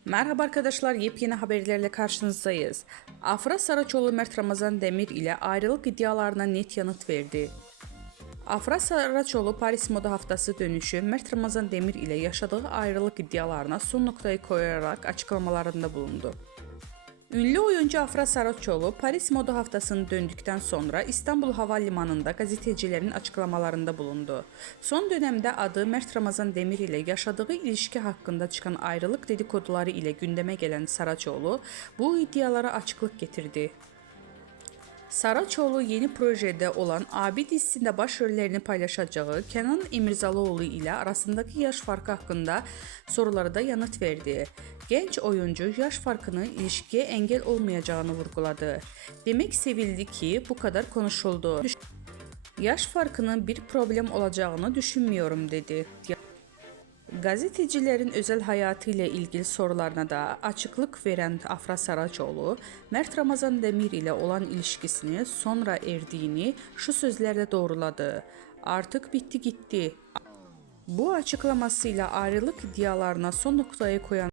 Merhaba arkadaşlar, yepyeni haberlerle karşınızdayız. Afra Saraçoğlu Mert Ramazan Demir ile ayrılık iddialarına net yanıt verdi. Afra Saraçoğlu Paris Moda Haftası dönüşü Mert Ramazan Demir ile yaşadığı ayrılık iddialarına son noktayı koyarak açıklamalarında bulundu. Ünlü oyuncu Afra Saraçoğlu Paris Moda Haftası'nı döndükten sonra İstanbul Havalimanı'nda gazetecilerin açıklamalarında bulundu. Son dönemde adı Mert Ramazan Demir ile yaşadığı ilişki hakkında çıkan ayrılık dedikoduları ile gündeme gelen Saraçoğlu bu iddialara açıklık getirdi. Saraçoğlu yeni projede olan Abi dizisinde başrollerini paylaşacağı Kenan İmirzalıoğlu ile arasındaki yaş farkı hakkında sorulara da yanıt verdi. Genç oyuncu yaş farkının ilişkiye engel olmayacağını vurguladı. Demek sevildi ki bu kadar konuşuldu. Yaş farkının bir problem olacağını düşünmüyorum dedi. Gazetecilerin özel hayatı ile ilgili sorularına da açıklık veren Afra Saraçoğlu, Mert Ramazan Demir ile olan ilişkisini sonra erdiğini şu sözlerle doğruladı. Artık bitti gitti. Bu açıklamasıyla ayrılık iddialarına son noktayı koyan